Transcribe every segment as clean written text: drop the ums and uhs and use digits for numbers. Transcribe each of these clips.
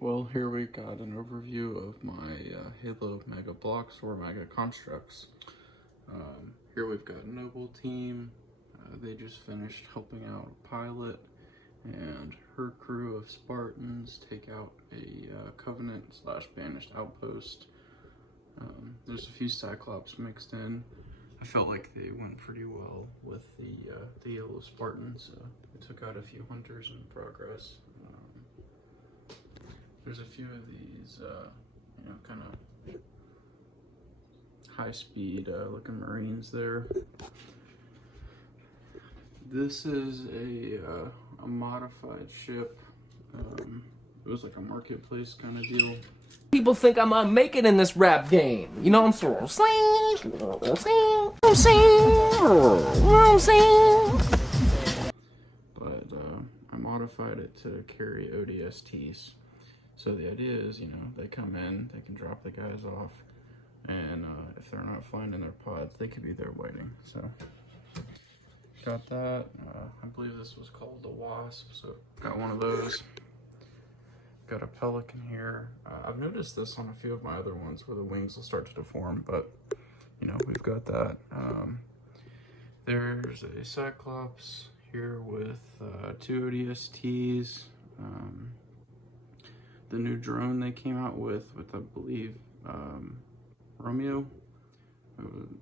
Well, here we got an overview of my Halo Mega Blocks or Mega Constructs. Here we've got Noble Team. They just finished helping out a pilot and her crew of Spartans take out a Covenant/Banished outpost. There's a few Cyclops mixed in. I felt like they went pretty well with the yellow Spartans. They took out a few hunters in progress. There's a few of these, kind of high-speed looking Marines there. This is a modified ship. It was like a marketplace kind of deal. People think I'm gonna make it in this rap game. You know what I'm saying? But I modified it to carry ODSTs. So the idea is, they come in, they can drop the guys off, and if they're not flying in their pods, they could be there waiting. So got that. I believe this was called the Wasp, so got one of those. Got a Pelican here. I've noticed this on a few of my other ones where the wings will start to deform, but we've got that. There's a Cyclops here with 2 ODSTs. The new drone they came out with I believe, Romeo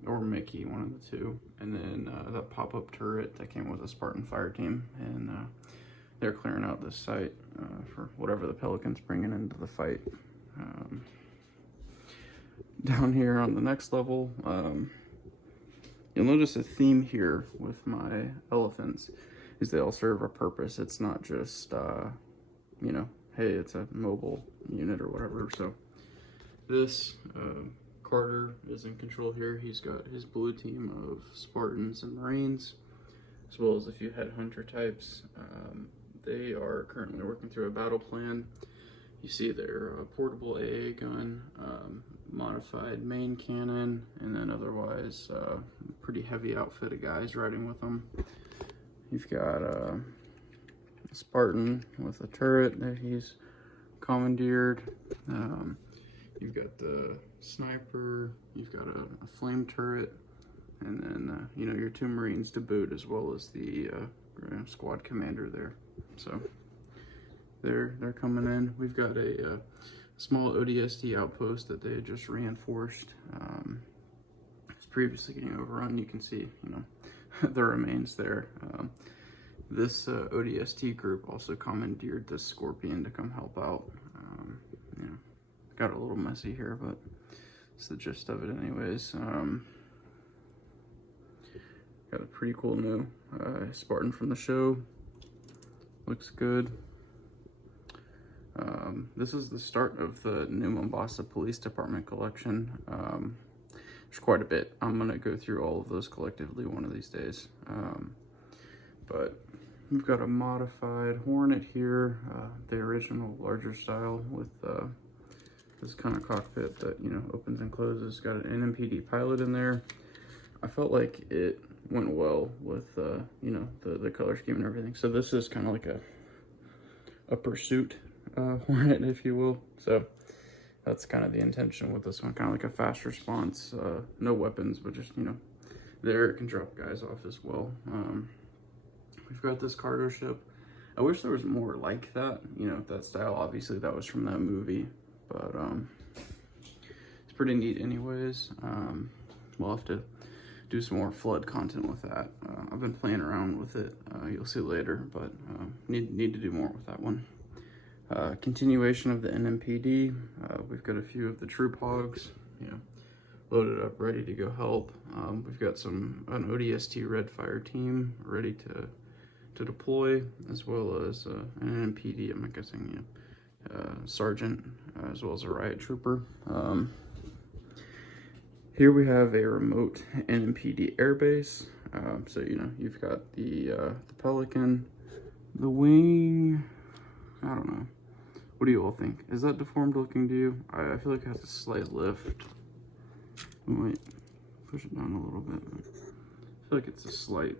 or Mickey, one of the two. And then that pop-up turret that came with a Spartan fire team. And they're clearing out this site for whatever the Pelican's bringing into the fight. Down here on the next level, you'll notice a theme here with my elephants is they all serve a purpose. It's not just, hey, it's a mobile unit or whatever. So this Carter is in control here. He's got his blue team of Spartans and Marines, as well as a few headhunter types. They are currently working through a battle plan. You see their portable AA gun, modified main cannon, and then otherwise pretty heavy outfit of guys riding with them. You've got a Spartan with a turret that he's commandeered. You've got the sniper, you've got a flame turret, and then your 2 Marines to boot, as well as the squad commander there. So they're coming in. We've got a small ODST outpost that they had just reinforced. It's previously getting overrun. You can see the remains there. This ODST group also commandeered this Scorpion to come help out. Got a little messy here, but it's the gist of it anyways. Got a pretty cool new Spartan from the show. Looks good. This is the start of the new Mombasa Police Department collection. There's quite a bit. I'm gonna go through all of those collectively one of these days. But we've got a modified Hornet here, the original larger style with this kind of cockpit that opens and closes. Got an NMPD pilot in there. I felt like it went well with the color scheme and everything. So this is kind of like a pursuit Hornet, if you will. So that's kind of the intention with this one, kind of like a fast response, no weapons, but just there it can drop guys off as well. We've got this cargo ship. I wish there was more like that, that style. Obviously that was from that movie, but it's pretty neat anyways. We'll have to do some more flood content with that. I've been playing around with it. You'll see later, but need to do more with that one. Continuation of the NMPD. We've got a few of the troop hogs, loaded up, ready to go help. We've got an ODST red fire team ready to deploy, as well as an NMPD, I'm guessing, sergeant, as well as a riot trooper. Here we have a remote NMPD airbase. So you've got the Pelican, the wing. I don't know. What do you all think? Is that deformed looking to you? I feel like it has a slight lift. I might push it down a little bit. I feel like it's a slight,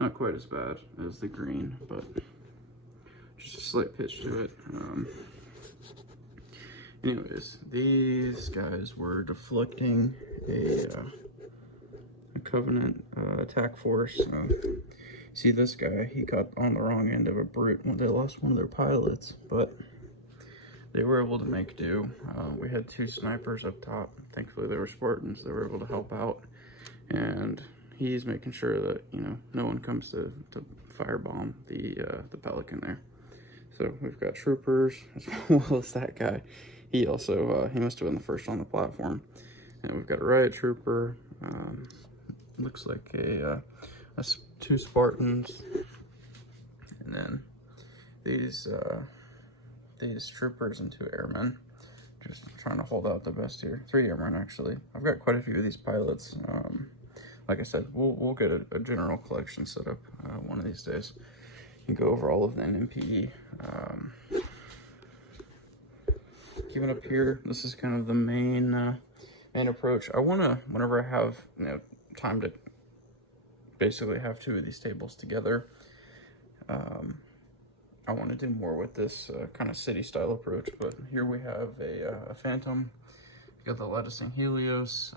not quite as bad as the green, but just a slight pitch to it. Anyways, these guys were deflecting a Covenant attack force. See this guy, he got on the wrong end of a brute when they lost one of their pilots, but they were able to make do. We had 2 snipers up top. Thankfully they were Spartans. They were able to help out, and he's making sure that, you know, no one comes to firebomb the Pelican there. So we've got troopers as well as that guy. He also, he must have been the first on the platform. And we've got a riot trooper. Looks like 2 Spartans. And then these troopers and 2 airmen. Just trying to hold out the best here. 3 airmen, actually. I've got quite a few of these pilots. Like I said, we'll get a general collection set up one of these days. You can go over all of the NMPD. Keeping up here, this is kind of the main approach. I want to, whenever I have, you know, time to basically have 2 of these tables together, I want to do more with this kind of city style approach. But here we have a Phantom. You got the Lettucing Helios,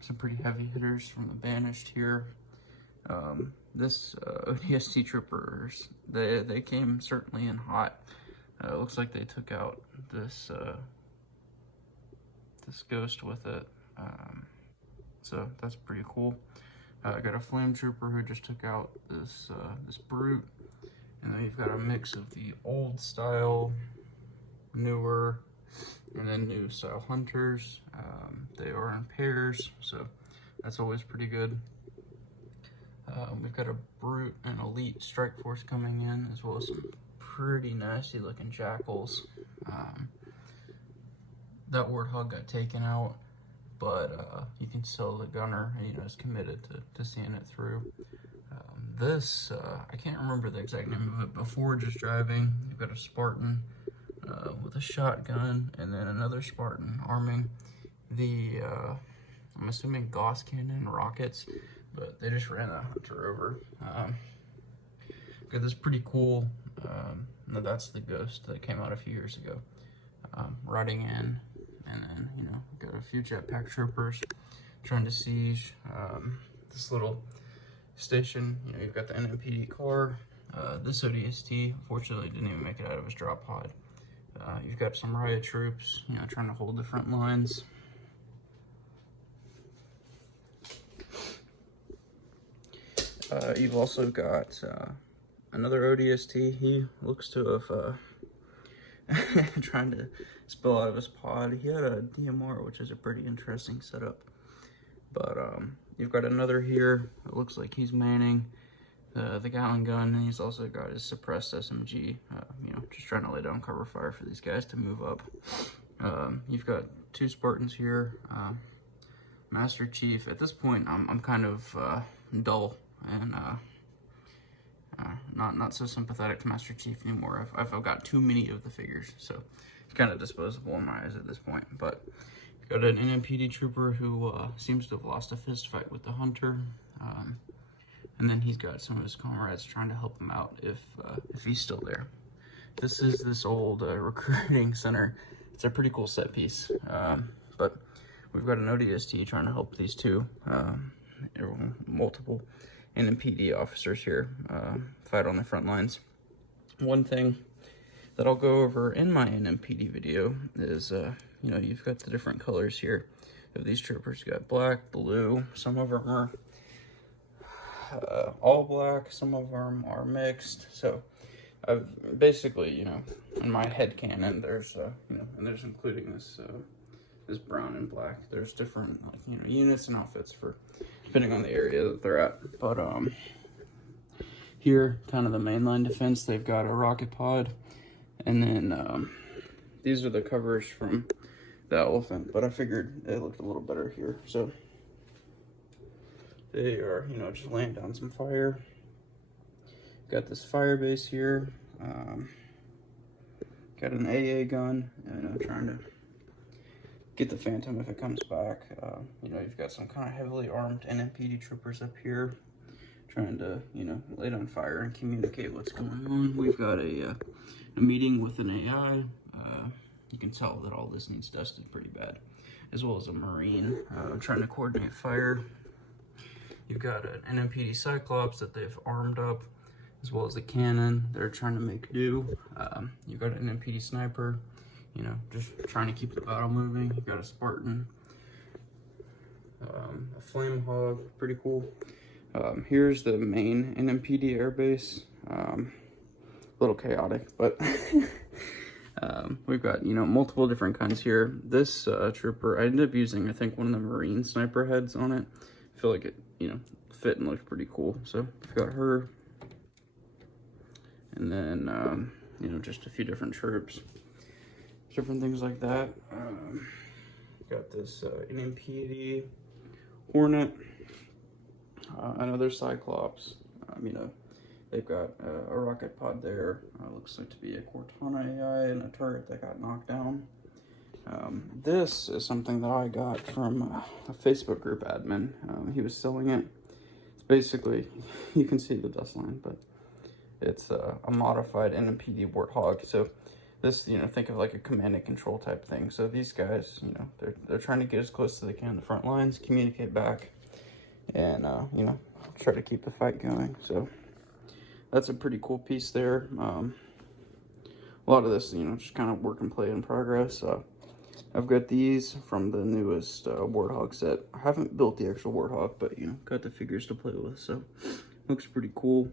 some pretty heavy hitters from the Banished here. This ODST troopers, they came certainly in hot. It looks like they took out this this ghost with it, so that's pretty cool. I got a flame trooper who just took out this this brute, and then you've got a mix of the old style, newer, and then new style hunters. They are in pairs, so that's always pretty good. We've got a brute and elite strike force coming in, as well as some pretty nasty looking jackals. That warthog got taken out, but you can tell the gunner, you know, is committed to seeing it through. This, I can't remember the exact name of it. Before just driving, you've got a Spartan with a shotgun, and then another Spartan arming the, I'm assuming Gauss cannon rockets, but they just ran that hunter over. Got this pretty cool, no, that's the ghost that came out a few years ago, riding in, and then, you know, got a few jetpack troopers trying to siege this little station. You know, you've got the NMPD car. This ODST, unfortunately, didn't even make it out of his drop pod. You've got some riot troops, you know, trying to hold the front lines. You've also got another ODST. He looks to have trying to spill out of his pod. He had a DMR, which is a pretty interesting setup. But you've got another here. It looks like he's manning the Gatling gun, and he's also got his suppressed SMG. You know, just trying to lay down cover fire for these guys to move up. You've got 2 Spartans here. Master Chief. At this point, I'm kind of dull and not so sympathetic to Master Chief anymore. I've got too many of the figures, so it's kind of disposable in my eyes at this point. But you've got an NMPD trooper who seems to have lost a fist fight with the hunter, and then he's got some of his comrades trying to help him out if he's still there. This is this old recruiting center. It's a pretty cool set piece, but we've got an ODST trying to help these 2 multiple NMPD officers here fight on the front lines. One thing that I'll go over in my NMPD video is, you know, you've got the different colors here of these troopers. You got black, blue, some of them are all black, some of them are mixed. So I've basically, you know, in my head canon, there's, you know, and there's including this, this brown and black. There's different, like, you know, units and outfits for depending on the area that they're at. But here, kind of the mainline defense, they've got a rocket pod, and then these are the covers from the elephant. But I figured it looked a little better here, so they are, you know, just laying down some fire. Got this fire base here. Got an AA gun, and trying to get the Phantom if it comes back. You know, you've got some kind of heavily armed NMPD troopers up here trying to, you know, light on fire and communicate what's going on. We've got a meeting with an AI. You can tell that all this needs dusted pretty bad, as well as a Marine trying to coordinate fire. You've got an NMPD Cyclops that they've armed up, as well as a cannon they're trying to make do. You've got an NMPD sniper, you know, just trying to keep the battle moving. You've got a Spartan, a Flame Hog, pretty cool. Here's the main NMPD airbase. A little chaotic, but we've got, you know, multiple different kinds here. This trooper, I ended up using, I think, one of the Marine sniper heads on it. I feel like it, you know, fit and looked pretty cool. So we've got her, and then you know, just a few different troops, different things like that. Got this NMPD Hornet, another Cyclops. You know, they've got a rocket pod there. Looks like to be a Cortana AI and a turret that got knocked down. This is something that I got from a Facebook group admin. He was selling it. It's basically, you can see the dust line, but it's a modified NMPD Warthog. So this, you know, think of like a command and control type thing. So these guys, you know, they're trying to get as close as they can to the front lines, communicate back, and you know, try to keep the fight going. So that's a pretty cool piece there. A lot of this, you know, just kind of work and play in progress. I've got these from the newest Warthog set. I haven't built the actual Warthog, but, you know, got the figures to play with, so looks pretty cool.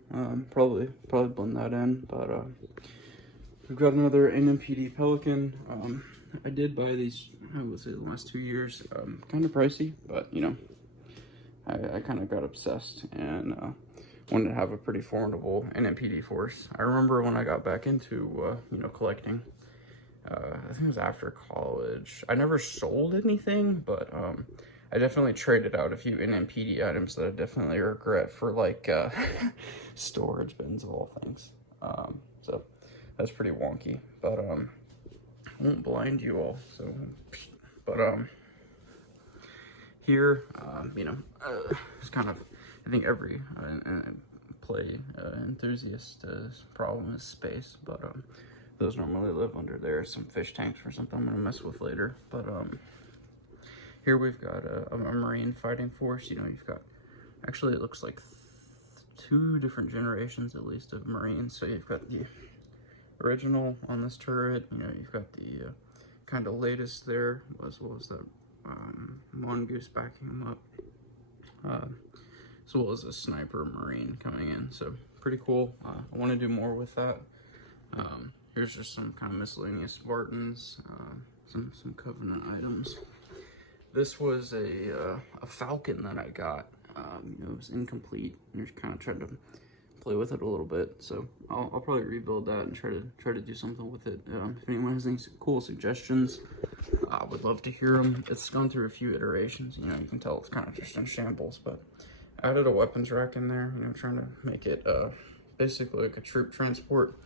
Probably blend that in, but we've got another NMPD Pelican. I did buy these, I would say, the last 2 years. Kind of pricey, but, you know, I kind of got obsessed and wanted to have a pretty formidable NMPD force. I remember when I got back into, you know, collecting, I think it was after college. I never sold anything, but I definitely traded out a few NMPD items that I definitely regret for, like, storage bins of all things. So that's pretty wonky, but I won't blind you all. So, but here, you know, it's kind of, I think every play enthusiast's problem is space, but those normally live under there. Some fish tanks or something I'm gonna mess with later. But here we've got a Marine fighting force. You know, you've got, actually it looks like 2 different generations at least of Marines. So you've got the original on this turret. You know, you've got the kind of latest there, as well as that mongoose backing him up, as well as a sniper Marine coming in. So pretty cool. I want to do more with that. Here's just some kind of miscellaneous Spartans, some Covenant items. This was a Falcon that I got. You know, it was incomplete, and just kind of tried to play with it a little bit. So I'll probably rebuild that and try to do something with it. If anyone has any cool suggestions, I would love to hear them. It's gone through a few iterations. You know, you can tell it's kind of just in shambles, but I added a weapons rack in there. You know, trying to make it basically like a troop transport,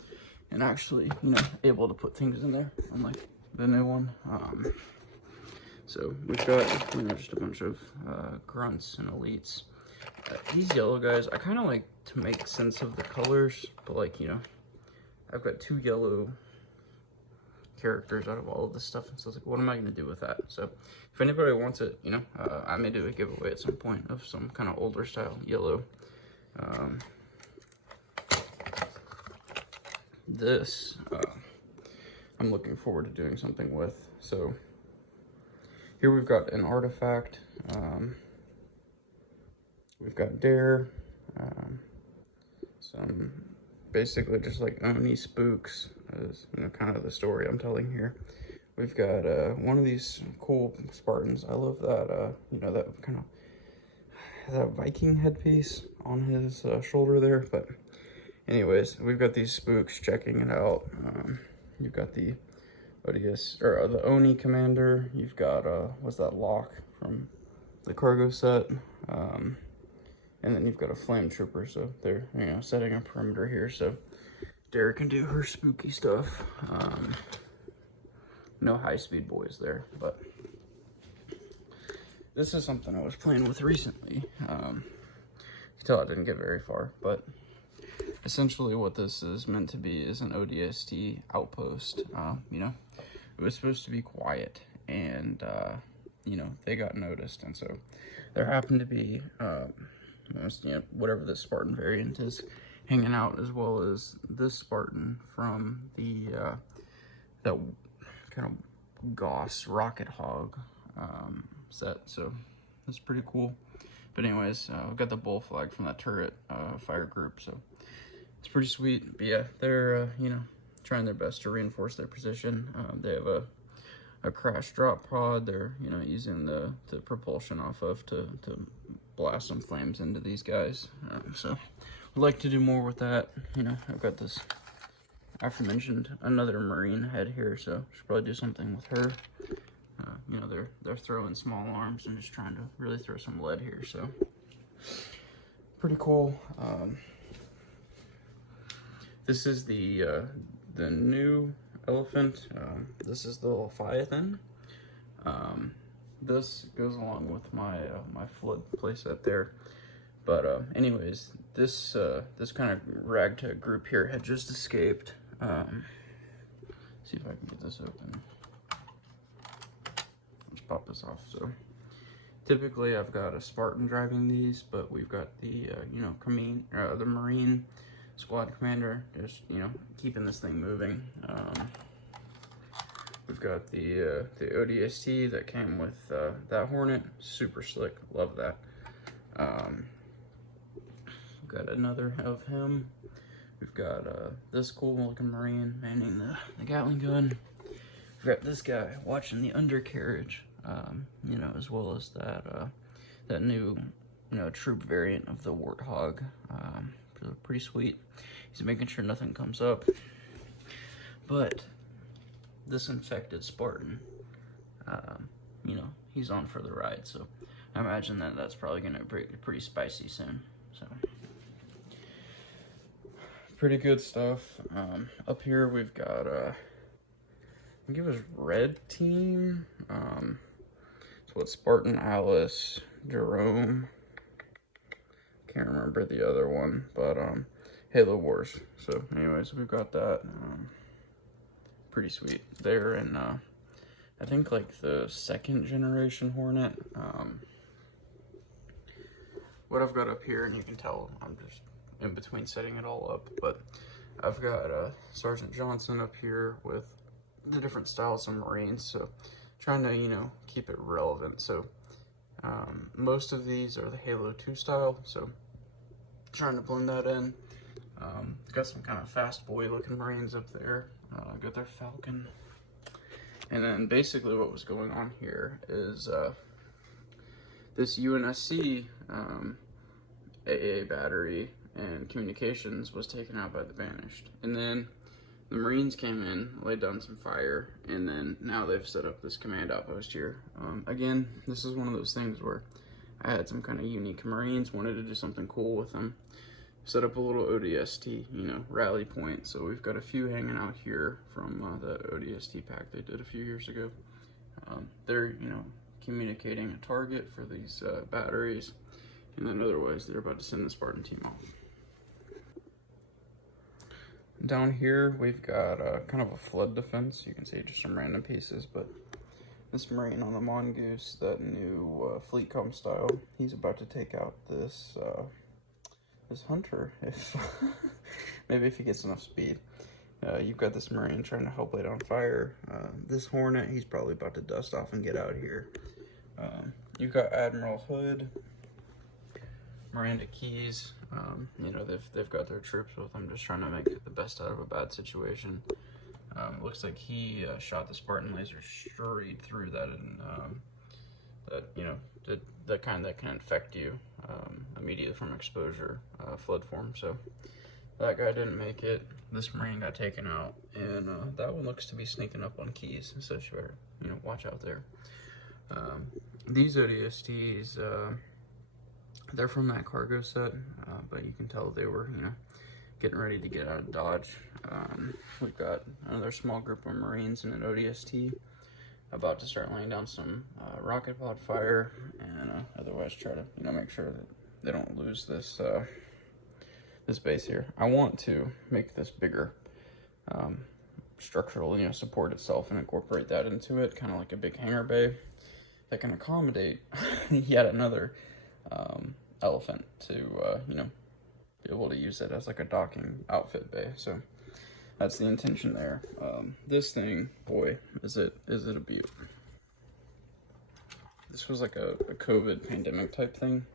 and actually, you know, able to put things in there, unlike the new one. So we've got, you know, just a bunch of grunts and elites. These yellow guys, I kind of like to make sense of the colors, but, like, you know, I've got 2 yellow characters out of all of this stuff, and so I was like, what am I going to do with that? So if anybody wants it, you know, I may do a giveaway at some point of some kind of older style yellow. This I'm looking forward to doing something with. So here we've got an artifact. We've got Dare. Some basically just like Oni spooks, is, you know, kind of the story I'm telling here. We've got one of these cool Spartans. I love that, you know, that kind of that Viking headpiece on his shoulder there. But anyways, we've got these spooks checking it out. You've got the Odious, or the Oni commander. You've got what's that, Lock from the cargo set. And then you've got a flame trooper, so they're, you know, setting a perimeter here, so Dare can do her spooky stuff. No high-speed boys there, but this is something I was playing with recently. can tell I didn't get very far, but essentially what this is meant to be is an ODST outpost. You know, it was supposed to be quiet, and you know, they got noticed, and so there happened to be you know, whatever this Spartan variant is hanging out, as well as this Spartan from the that kind of Goss Rocket Hog set. So that's pretty cool. But anyways, we've got the bull flag from that turret fire group, so it's pretty sweet. But yeah, they're you know, trying their best to reinforce their position. They have a crash drop pod they're, you know, using the propulsion off of to blast some flames into these guys. So I'd like to do more with that. You know, I've got this aforementioned another Marine head here, so should probably do something with her. You know, they're throwing small arms and just trying to really throw some lead here, so pretty cool. This is the new elephant. This is the Leviathan. This goes along with my my flood playset there. But anyways, this kind of ragtag group here had just escaped. See if I can get this open. Let's pop this off. So typically I've got a Spartan driving these, but we've got the you know, the Marine squad commander just, you know, keeping this thing moving. We've got the ODST that came with that Hornet, super slick, love that. Got another of him. We've got this cool looking Marine manning the Gatling gun. We've got this guy watching the undercarriage, you know, as well as that new, you know, troop variant of the Warthog. Pretty sweet. He's making sure nothing comes up. But this infected Spartan, you know, he's on for the ride, so I imagine that's probably gonna be pretty spicy soon. So pretty good stuff. Up here we've got I think it was Red Team. So it's Spartan, Alice, Jerome. Can't remember the other one, but Halo Wars. So anyways, we've got that. Pretty sweet there, and I think like the 2nd generation Hornet. What I've got up here, and you can tell I'm just in between setting it all up, but I've got Sergeant Johnson up here with the different styles of Marines, so trying to, you know, keep it relevant. So most of these are the Halo 2 style, so trying to blend that in. Got some kind of fast boy looking Marines up there. Got their Falcon. And then basically what was going on here is this UNSC AA battery and communications was taken out by the Banished. And then the Marines came in, laid down some fire, and then now they've set up this command outpost here. Again, this is one of those things where I had some kind of unique Marines, wanted to do something cool with them. Set up a little ODST, you know, rally point. So we've got a few hanging out here from the ODST pack they did a few years ago. They're, you know, communicating a target for these batteries, and then otherwise they're about to send the Spartan team off. Down here we've got kind of a flood defense. You can see just some random pieces, but this Marine on the Mongoose, that new fleet com style, he's about to take out this this Hunter, if maybe if he gets enough speed. You've got this Marine trying to help lay down fire. This Hornet, he's probably about to dust off and get out of here. You've got Admiral Hood, Miranda Keys. You know, they've got their troops with them, just trying to make the best out of a bad situation. It looks like he shot the Spartan laser straight through that, and that, you know, the kind that can infect you immediately from exposure, flood form. So that guy didn't make it. This Marine got taken out, and that one looks to be sneaking up on Keys, so you better, you know, watch out there. These ODSTs, they're from that cargo set, but you can tell they were, you know, getting ready to get out of Dodge. We've got another small group of Marines and an ODST about to start laying down some rocket pod fire, and otherwise try to, you know, make sure that they don't lose this this base here. I want to make this bigger, structural, support itself and incorporate that into it, kind of like a big hangar bay that can accommodate yet another elephant to be able to use it as like a docking outfit bay. So that's the intention there. This thing, boy, is it a beaut. This was like a COVID pandemic type thing.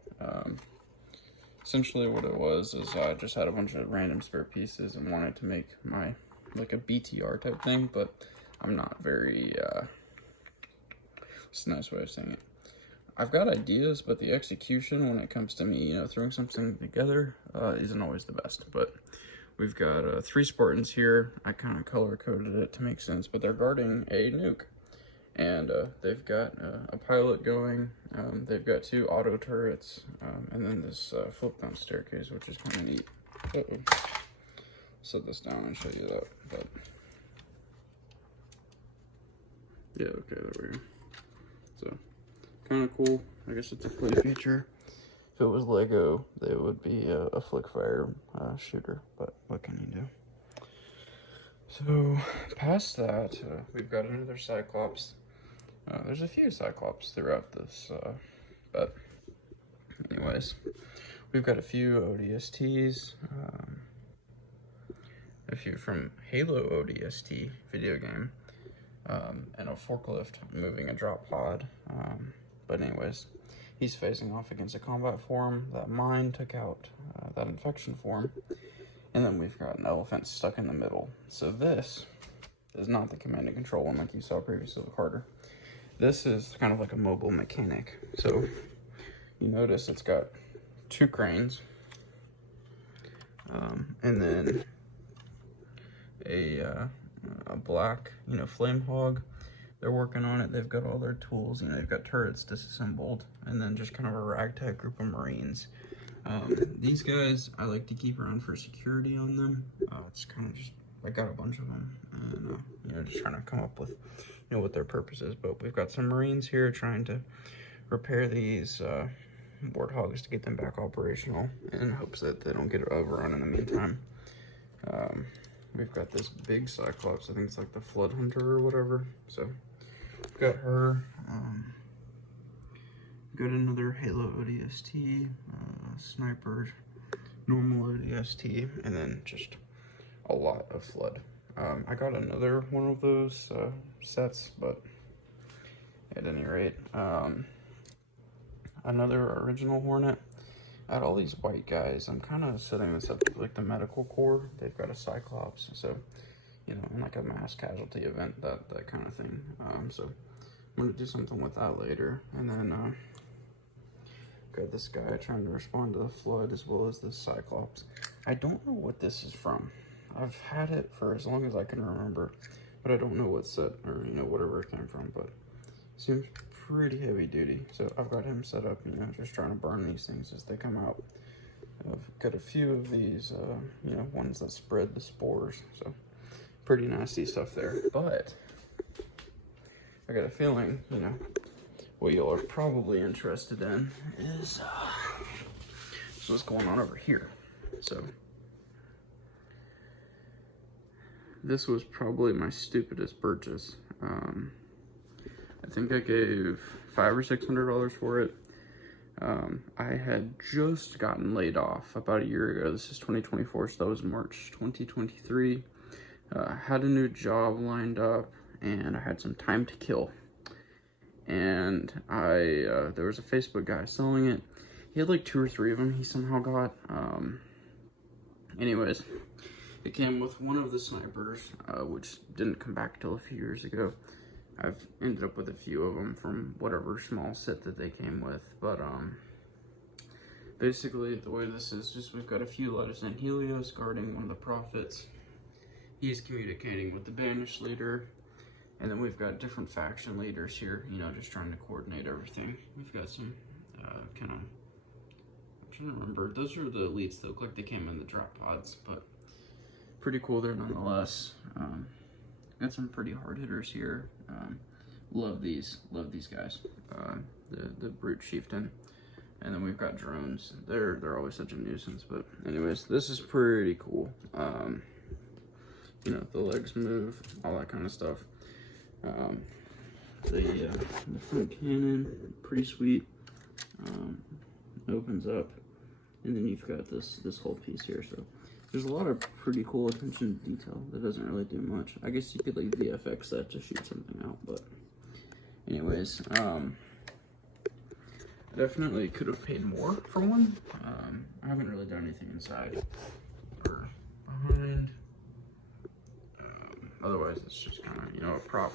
Essentially what it was is I just had a bunch of random spare pieces and wanted to make my, like a BTR type thing, but I'm not very, it's a nice way of saying it. I've got ideas, but the execution when it comes to me, throwing something together isn't always the best. But we've got 3 Spartans here. I kind of color coded it to make sense, but they're guarding a nuke. And they've got a pilot going, they've got 2 auto turrets, and then this flip down staircase, which is kind of neat. Set this down and show you that. But yeah, okay, there we go. So kind of cool. I guess it's a play feature. If it was Lego, they would be a flick fire shooter, but what can you do? So past that, we've got another Cyclops. There's a few Cyclops throughout this, but anyways, we've got a few ODSTs, a few from Halo ODST video game, and a forklift moving a drop pod. But anyways, he's facing off against a combat form. That mine took out that infection form. And then we've got an elephant stuck in the middle. So this is not the command and control one like you saw previously with Carter. This is kind of like a mobile mechanic. So you notice it's got 2 cranes. And then a black, flame hog. They're working on it. They've got all their tools. They've got turrets disassembled. And then just kind of a ragtag group of Marines. These guys, I like to keep around for security on them. It's kind of just, I got a bunch of them, and, just trying to come up with, what their purpose is. But we've got some Marines here trying to repair these, warthogs to get them back operational in hopes that they don't get overrun in the meantime. We've got this big Cyclops, I think it's like the Flood Hunter or whatever. So, we've got her, got another Halo ODST, sniper, normal ODST, and then just a lot of Flood. I got another one of those sets, but at any rate, another original Hornet. I had all these white guys. I'm kind of setting this up like the medical corps. They've got a Cyclops, so in like a mass casualty event, that kind of thing. So I'm gonna do something with that later, and then got this guy trying to respond to the Flood as well as this Cyclops. I don't know what this is from. I've had it for as long as I can remember, but I don't know what set or whatever it came from. But it seems pretty heavy duty. So I've got him set up, just trying to burn these things as they come out. I've got a few of these, ones that spread the spores. So pretty nasty stuff there. But I got a feeling, what y'all are probably interested in is what's going on over here. So this was probably my stupidest purchase. I think I gave $500 or $600 for it. I had just gotten laid off about a year ago. This is 2024, so that was March 2023. Had a new job lined up, and I had some time to kill. And there was a Facebook guy selling it. He had like 2 or 3 of them he somehow got. Anyways, it came with one of the snipers, which didn't come back till a few years ago. I've ended up with a few of them from whatever small set that they came with. But basically the way this is, just we've got a few Lotus and Helios guarding one of the prophets. He's communicating with the banished leader. And then we've got different faction leaders here, just trying to coordinate everything. We've got some kind of, I'm trying to remember, those are the elites that look like they came in the drop pods, but pretty cool there nonetheless. Got some pretty hard hitters here. Love these guys. The Brute Chieftain. And then we've got drones. They're always such a nuisance, but anyways, this is pretty cool. You know, the legs move, all that kind of stuff. The front cannon, pretty sweet. Opens up, and then you've got this whole piece here. So there's a lot of pretty cool attention to detail that doesn't really do much. I guess you could like VFX that to shoot something out, but anyways, definitely could have paid more for one. I haven't really done anything inside or behind. Otherwise, it's just kind of, you know, a prop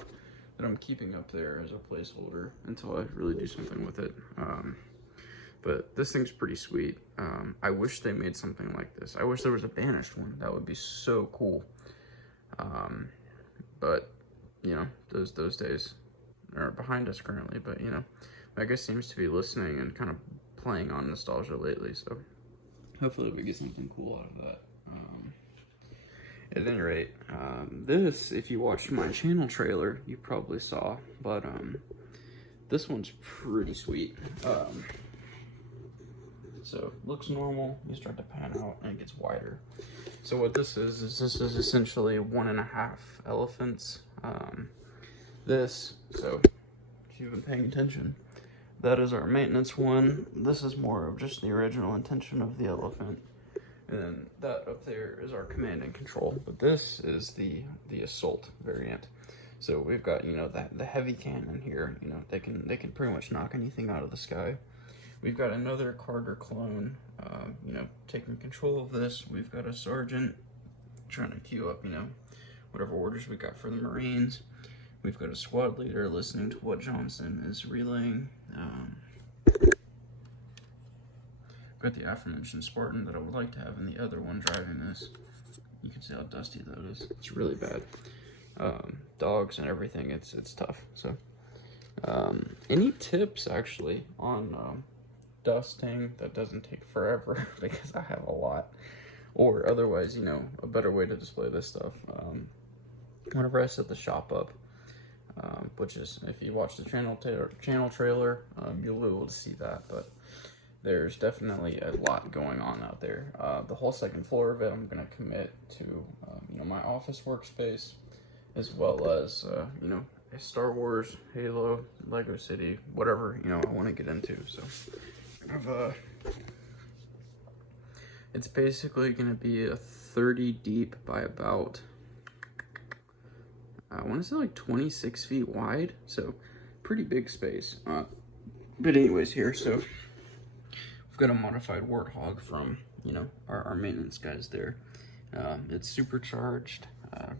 that I'm keeping up there as a placeholder until I really do something with it. But this thing's pretty sweet. I wish they made something like this. I wish there was a banished one. That would be so cool. But, you know, those days are behind us currently. But, you know, Mega seems to be listening and kind of playing on nostalgia lately. So hopefully we get something cool out of that. At any rate, this, if you watched my channel trailer, you probably saw. But this one's pretty sweet. So looks normal, you start to pan out and it gets wider. So what this is essentially 1.5 elephants. So if you've been paying attention, that is our maintenance one. This is more of just the original intention of the elephant. And then that up there is our command and control. But this is the assault variant. So we've got, you know, the heavy cannon here, you know, they can pretty much knock anything out of the sky. We've got another Carter clone, you know, taking control of this. We've got a sergeant trying to queue up, you know, whatever orders we got for the Marines. We've got a squad leader listening to what Johnson is relaying. Got the aforementioned Spartan that I would like to have in the other one driving this. You can see how dusty that is. It's really bad. Dogs and everything, it's tough. So, any tips actually on dusting that doesn't take forever because I have a lot, or otherwise, you know, a better way to display this stuff? Whenever I set the shop up, which is, if you watch the channel trailer, you'll be able to see that, but there's definitely a lot going on out there. The whole second floor of it, I'm going to commit to, you know, my office workspace, as well as, you know, Star Wars, Halo, Lego City, whatever, you know, I want to get into. So it's basically going to be a 30 deep by about, I want to say like 26 feet wide. So pretty big space. But anyways, here, so we've got a modified Warthog from, you know, our maintenance guys there. It's supercharged,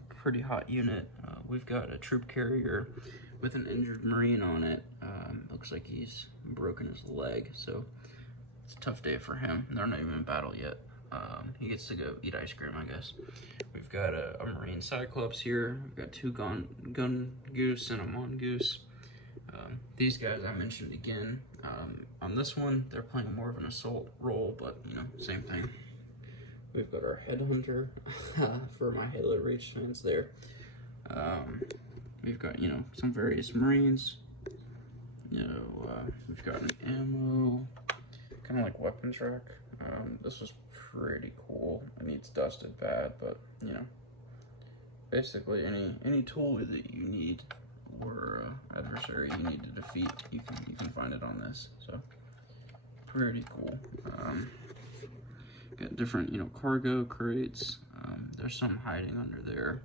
pretty hot unit. We've got a troop carrier with an injured Marine on it. Looks like he's broken his leg, so it's a tough day for him. They're not even in battle yet. He gets to go eat ice cream, I guess. We've got a Marine Cyclops here. We've got 2 gun goose and a mongoose. These guys I mentioned again. On this one, they're playing more of an assault role, but, you know, same thing. We've got our headhunter for my Halo Reach fans there. We've got, you know, some various Marines. You know, we've got an ammo, kind of like weapons rack. This was pretty cool. I mean, it's dusted bad, but, you know, basically any tool that you need or adversary you need to defeat, you can find it on this. So pretty cool. Got different, you know, cargo crates. There's some hiding under there.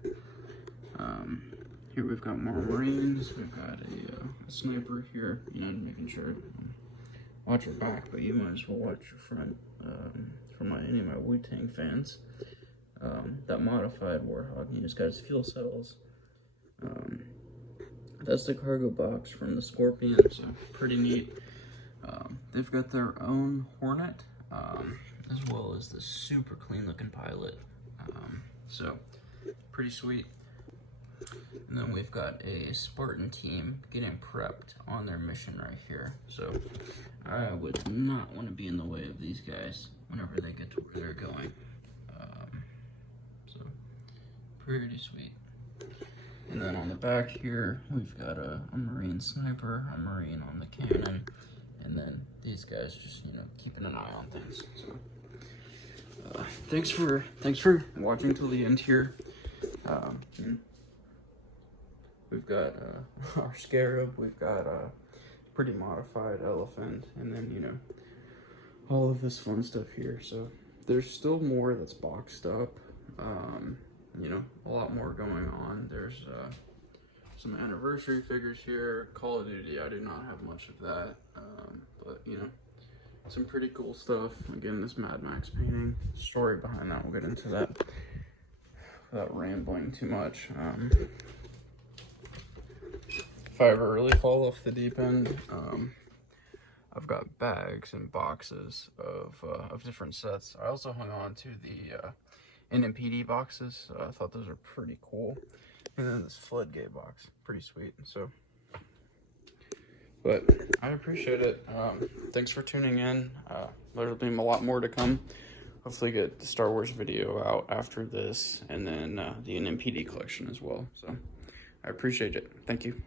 Here we've got more Marines. We've got a sniper here, you know, making sure, watch your back, but you might as well watch your front. For any of my Wu-Tang fans, that modified Warthog, he just got his fuel cells. That's the cargo box from the Scorpion, so pretty neat. They've got their own Hornet, as well as the super clean looking pilot. So pretty sweet. And then we've got a Spartan team getting prepped on their mission right here. So I would not want to be in the way of these guys whenever they get to where they're going. So pretty sweet. And then on the back here, we've got a Marine sniper, a Marine on the cannon, And then these guys just, you know, keeping an eye on things. So thanks for watching till the end here. We've got our scarab, we've got a pretty modified elephant, and then, you know, all of this fun stuff here. So there's still more that's boxed up. You know, a lot more going on. There's some anniversary figures here. Call of Duty, I do not have much of that, but you know, some pretty cool stuff. Again, this Mad Max painting, story behind that, we'll get into that without rambling too much. If I ever really fall off the deep end, I've got bags and boxes of different sets. I also hung on to the NMPD boxes. I thought those were pretty cool. And then this floodgate box, pretty sweet. So, but I appreciate it. Thanks for tuning in. There'll be a lot more to come. Hopefully get the Star Wars video out after this, and then the NMPD collection as well. So I appreciate it. Thank you.